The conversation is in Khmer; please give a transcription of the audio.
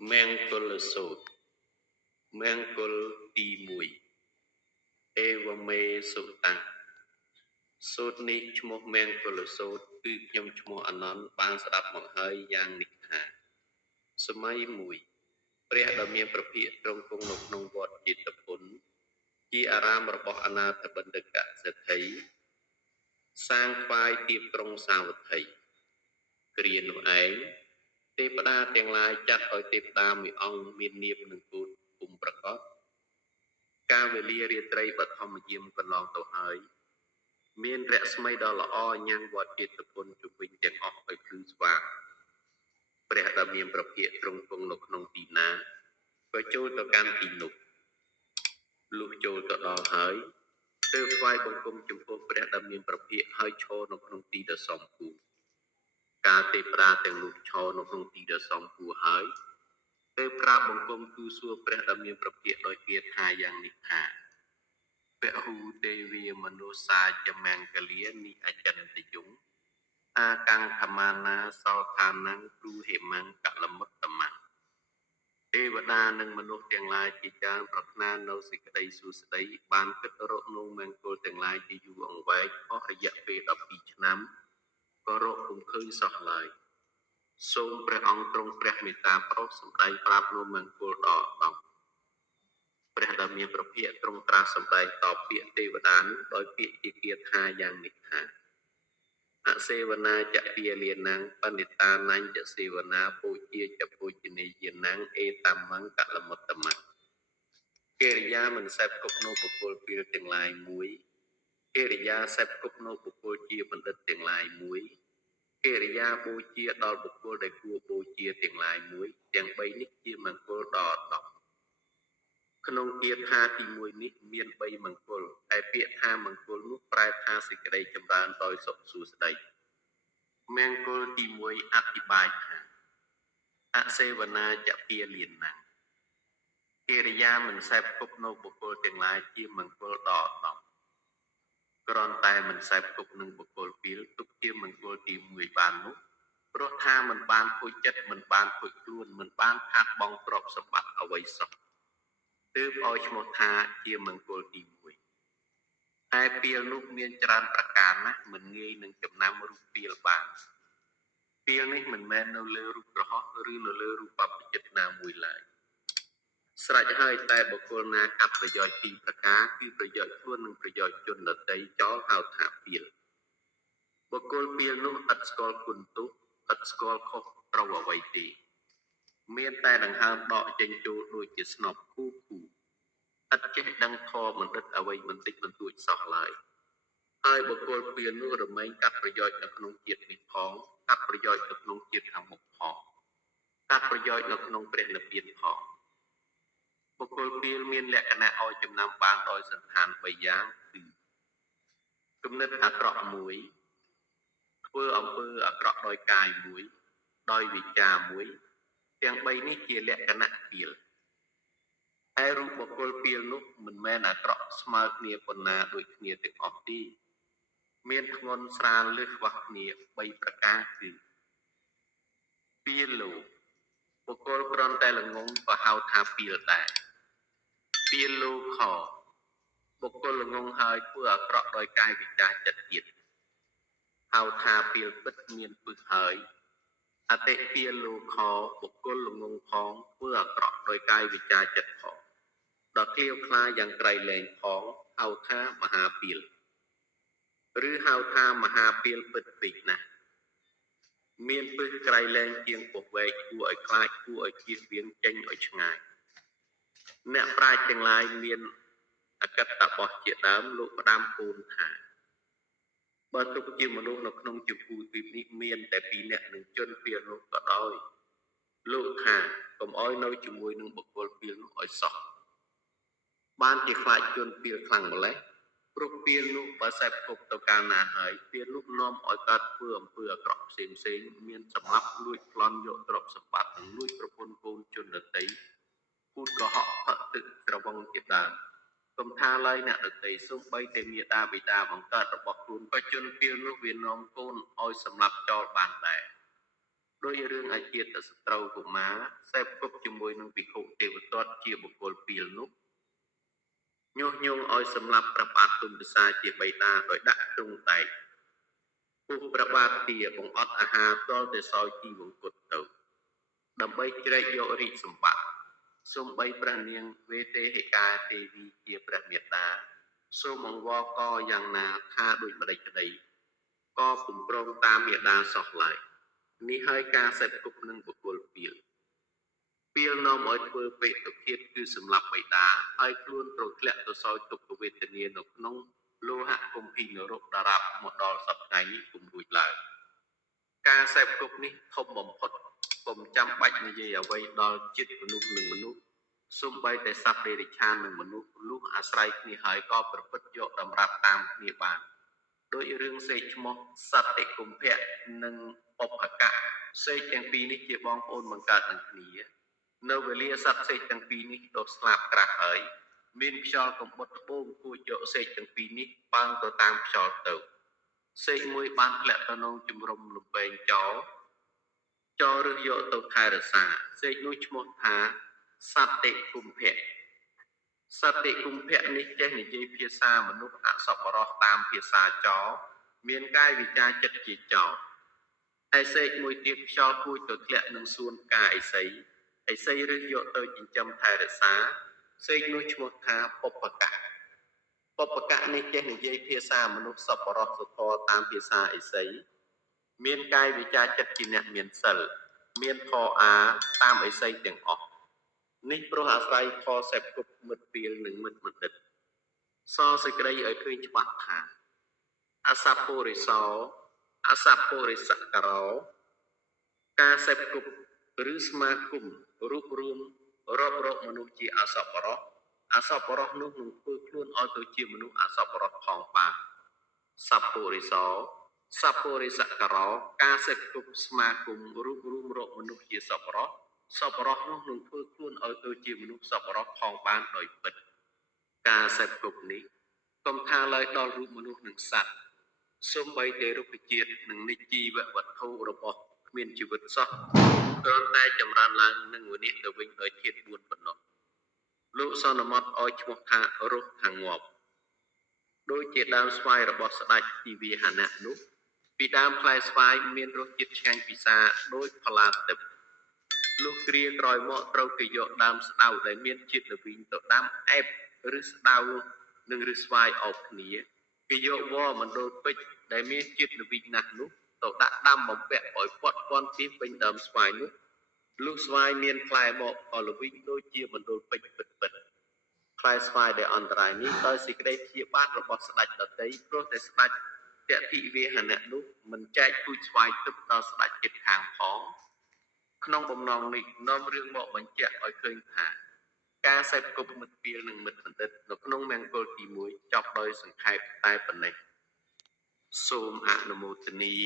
Mengkul sốt Mengkul tí mùi Eva mê sốt tăng Sốt ní chmô Mengkul sốt Cứ nhâm chmô anon Ban sạp mong hơi giang nịch hạ Samay mùiព្រះដ៏មានប្រភិយត្រង់គង់នៅក្នុងវត្តជាតពុនជាអារាមរបស់អនាថបណ្ឌិកសេដ្ឋីសាងថ្វាយទៀបត្រង់សាវត្ថីគ្រានោះឯងទេវតាទាំងឡាយចាត់ឲ្យទេវតាមួយអង្គមាននាមនឹងគូតគុំប្រកបកាលវេលារាត្រីបឋមយាមកន្លងទៅហើយមានរស្មីដ៏ល្អញ៉ាំងវត្តជាតពុនជុំវិញទាំងអស់ឲ្យភ្លឺស្វាងព្រះដ៏មានប្រភិយត្រង់គង់នៅក្នុងទីណាក៏ចូលទៅកាន់ទីនោះលុះចូលទៅដល់ហើយទើបថ្វាយបង្គំចំពោះព្រះដ៏មានប្រភិយហើយឈរនៅក្នុងទីដ៏សមគួរកាលទេវតាទាំងនោះឈរនៅក្នុងទីដ៏សមគួរហើយទើបក្រាបបង្គំទូលសួរព្រះដ៏មានប្រភិយដោយគាថាយ៉ាងនេះថាពហុទេវីមនុស្សាចមង្គលានិអចិន្ទយងអាកាំងខមាណាសោថានੰគ្រូហេមੰកលមុតតមៈទេវតានិងមនុស្សទាំងឡាយជាច្រើនប្រាថ្នានៅសេចក្តីសួស្តីបានគិតរកនោះមង្គលទាំងឡាយជាយូរអង្វែងអស់រយៈពេល12ឆ្នាំក៏រកពុំឃើញសោះឡើយសូមព្រះអង្គទ្រង់ព្រះមេត្តាប្រោសសម្ដែងប្រាប់នោះមង្គលដល់ដល់ព្រះដ៏មានប្រភិយទ្រង់ត្រាស់សម្ដែងតបពាក្យទេវតានោះដោយពាក្យជាគាថាយ៉ាងនេះថាអសេវនាចពាលានੰបណ្ឌិតានញ្ញសេវនាពូជាចពូជនីយានੰអេតាមੰកលមុតតមៈកិរិយាមិនសេពគប់នៅបុគ្គលពីលទាំងឡាយមួយកិរិយាសេពគប់នៅបុគ្គលជាបណ្ឌិតទាំងឡាយមួយកិរិយាបូជាដល់បុគ្គលដែលគួរបូជាទាំងឡាយមួយទាំង3នេះជាមង្គលដល់10ក្នុងគាថាទី1នេះមាន3មង្គលហើយពាក្យថាមង្គលនោះប្រែថាសេចក្តីចម្រើនដោយសុខសួស្តីមង្គលទី1អធិប្បាយថាអសេវនាចពាលានੰកិរិយាមិនសេពគប់នៅបុគ្គលទាំងឡាយជាមង្គលដល់10គ្រាន់តែមិនសេពគប់នឹងបុគ្គលពីលទុកជាមង្គលទី1បាននោះព្រោះថាមិនបានខូចចិត្តមិនបានខូចខ្លួនមិនបានខាតបង់ទ្រព្យសម្បត្តិអ្វីសោះទើបឲ្យឈ្មោះថាជាមង្គលទី1តែពីលនោះមានច្រើនប្រការណាស់មិនងាយនឹងចំណាំរូបពីលបានពីលនេះមិនមែននៅលើរូបក្រហមឬនៅលើរូបបព្វជិតណាមួយឡើយស្រេចហើយតែបុគ្គលណាកាត់ប្រយោជន៍ពីរប្រការគឺប្រយោជន៍ខ្លួននិងប្រយោជន៍ជនដទៃចោលហៅថាពីលបុគ្គលពីលនោះឥតស្គាល់គុណទុកឥតស្គាល់ខុសត្រូវអ្វីទេមានតែដង្ហើមដកចេញចូលដូចជាស្នប់គូឥតចេះដឹងធម៌បណ្ឌិតអ្វីបន្តិចបន្តួចសោះឡើយហើយបុគ្គលពីលនោះរមែងកាត់ប្រយោជន៍នៅក្នុងជាតិនេះផងកាត់ប្រយោជន៍នៅក្នុងជាតិខាងមុខផងកាត់ប្រយោជន៍នៅក្នុងព្រះនិព្វានផងបុគ្គលពីលមានលក្ខណៈឲ្យចំណាំបានដោយសន្តាន3យ៉ាងគឺគំនិតអាក្រក់មួយធ្វើអំពើអាក្រក់ដោយកាយមួយដោយវិចារមួយទាំង3នេះជាលក្ខណៈពីលឯរូបបុគ្គលពីលនោះមិនមែនអាក្រក់ស្មើគ្នាប៉ុណ្ណាដូចគ្នាទាំងអស់ទេមានធ្ងន់ស្រាលលើសខ្វះគ្នា3ប្រការគឺពីលលោបុគ្គលគ្រាន់តែល្ងងក៏ហៅថាពីលដែរពីលលោខបុគ្គលល្ងងហើយធ្វើអាក្រក់ដោយកាយវិការចិត្តទៀតហៅថាពីលពិតមានពឹសហើយអតិពីលលោខបុគ្គលល្ងងផងធ្វើអាក្រក់ដោយកាយវិការចិត្តផងដល់ក្លៀវខ្លាយ៉ាងក្រៃលែងផងហៅថាមហាពីលឬហៅថាមហាពីលពិតពេកណាស់មានពឹសក្រៃលែងជាងពោះវែកគួរឲ្យខ្លាចគួរឲ្យជៀសវាងចេញឲ្យឆ្ងាយអ្នកប្រាជ្ញទាំងឡាយមានអកតបោះជាដើមលោកផ្ដាំពូនថាបើទុកជាមនុស្សនៅក្នុងជម្ពូទីនេះមានតែ2នាក់នឹងជនពីលនោះក៏ដោយលោកថាកុំឲ្យនៅជាមួយនឹងបុគ្គលពីលនោះឲ្យសោះបានជាខ្លាចជនពីលខ្លាំងម្ល៉េះព្រោះពីលនោះបើសេពគប់ទៅកាលណាហើយពីលនោះនាំឲ្យកើតធ្វើអំពើអាក្រក់ផ្សេងមានសម្លាប់លួចប្លន់យកទ្រព្យសម្បត្តិនិងលួចប្រពន្ធកូនជនដទៃពូតកុហកផឹកទឹកត្រវងជាដើមកុំថាឡើយអ្នកដទៃសូម្បីតែមាតាបិតាបង្កើតរបស់ខ្លួនក៏ជនពីលនោះវានាំកូនឲ្យសម្លាប់ចោលបានដែរ ដោយរឿងអាជាតសត្រូវកុមារសេពគប់ជាមួយនឹងភិក្ខុទេវទត្តជាបុគ្គលពីលនោះញុះញង់ឲ្យសម្លាប់ព្រះបាទទុំពិសាជាបិតាដោយដាក់ទ្រង់ដែកពុះព្រះបាទទាបង្អត់អាហារទាល់តែសោយទីវង្គតទៅដើម្បីជ្រែកយករាជសម្បត្តិសូម្បីព្រះនាងវេទេហិកាទេវីជាព្រះមេតាសូមអង្វរកយ៉ាងណាថាដូចម្ដេចក្តីក៏ពុំព្រមតាមមេដាសោះឡើយនេះហើយការសេពគប់នឹងបុគ្គលពីលនាំឲ្យធ្វើពេកទុឃាតគឺសម្លាប់បិតាហើយខ្លួនត្រូវធ្លាក់ទៅសោយទុក្ខវេទនានៅក្នុងលោហៈគំភីនរកតារាប់មកដល់សប្តាហ៍នេះពុំរួចឡើយការសេពគប់នេះធំបំផុតពុំចាំបាច់និយាយអ្វីដល់ចិត្តមនុស្សនិងមនុស្សសូម្បីតែសត្វដេរិឆាននិងមនុស្សលុះអាស្រ័យគ្នាហើយក៏ប្រព្រឹត្តយកតម្រាប់តាមគ្នាបានដោយរឿងសេកឈ្មោះសត្តិគុម្ភៈនិងបុព្វកៈសេកទាំងពីរនេះជាបងប្អូនបង្កើតនឹងគ្នានៅវេលាសត្វសេកទាំងពីរនេះដុតស្លាប់ក្រាស់ហើយមានខ្យល់កំបុតត្បូងគួចយកសេកទាំងពីរនេះប៉ាងទៅតាមខ្យល់ទៅសេកមួយបានធ្លាក់ទៅក្នុងជំរំលំពេងចោឬយកទៅថែរក្សាសេកនោះឈ្មោះថាសត្តិគុម្ភៈសត្តិគុម្ភៈនេះចេះនិយាយភាសាមនុស្សអសប្បុរសតាមភាសាចោមានកាយវិការចិត្តជាចោឯសេកមួយទៀតខ្យល់គួចទៅធ្លាក់នឹងសួនផ្កាឥសីឬយកទៅចិញ្ចឹមថែរក្សាសេកនោះឈ្មោះថាបុព្វកៈនេះចេះនិយាយភាសាមនុស្សសប្បុរសសុធរតាមភាសាឥសីមានកាយវិការចិត្តជាអ្នកមានសិលមានធម៌អាតាមឥសីទាំងអស់នេះព្រោះអាស្រ័យធម៌សេពគប់មិត្តពីលនិងមិត្តបណ្ឌិតសរសេចក្តីឲ្យឃើញច្បាស់ថាអសពុរិសោអសពុរិសករោការសេពគប់ឬស្មាគមរូបរួមរាប់រកមនុស្សជាអសប្បុរសនោះនឹងធ្វើខ្លួនឲ្យទៅជាមនុស្សអសប្បុរសផងបានសពុរិសោសពុរិសករោការសេពគប់ស្មាគមរូបរួមរកមនុស្សជាសប្បុរសនោះនឹងធ្វើខ្លួនឲ្យទៅជាមនុស្សសប្បុរសផងបានដោយពិតការសេពគប់នេះកុំថាឡើយដល់រូបមនុស្សនិងសត្វសូម្បីតែរុក្ខជាតិនិងនិច្ចជីវវត្ថុរបស់គ្មានជីវិតសោះគ្រាន់តែចម្រើនឡើងនឹងវិនិច្ឆ័យទៅវិញដោយធាតុ4ប៉ុណ្ណោះលោកសន្មតឲ្យឈ្មោះថារស់ខាងងាប់ដោយជាដើមស្វាយរបស់ស្ដេចទិវាហណៈនោះពីដើមផ្លែស្វាយមានរសជាតិឆ្ងាញ់ពិសាដោយផ្លាទឹកលុះគ្រាក្រោយមកត្រូវគេយកដើមស្ដៅដែលមានជាតិល្វីងទៅដាំអែបឬស្ដៅនិងឬស្វាយអោបគ្នាគេយកវល្លិមណ្ឌលពេជ្រដែលមានជាតិល្វីងណាស់នោះទៅដាក់ដាំបំពាក់ឲ្យពាត់ព័ន្ធពីពេញដើមស្វាយនោះលុះស្វាយមានផ្លែមកក៏ល្វីងដូចជាមណ្ឌលពេជ្រពិតផ្លែស្វាយដែលអន្តរាយនេះដោយសេចក្តីព្យាបាទរបស់ស្ដេចដតីព្រោះតែស្ដេចទតិវាហណៈនោះមិនចែកពូជស្វាយទឹកដល់ស្ដេចជិតខាងផងក្នុងបំណងនេះនាំរឿងមកបញ្ជាក់ឲ្យឃើញថាការសេពគប់មិត្តពីលនិងមិត្តបណ្ឌិតនៅក្នុងមង្គលទី1ចប់ដោយសង្ខេបតែប៉ុណ្ណេះសូមអនុមោទនា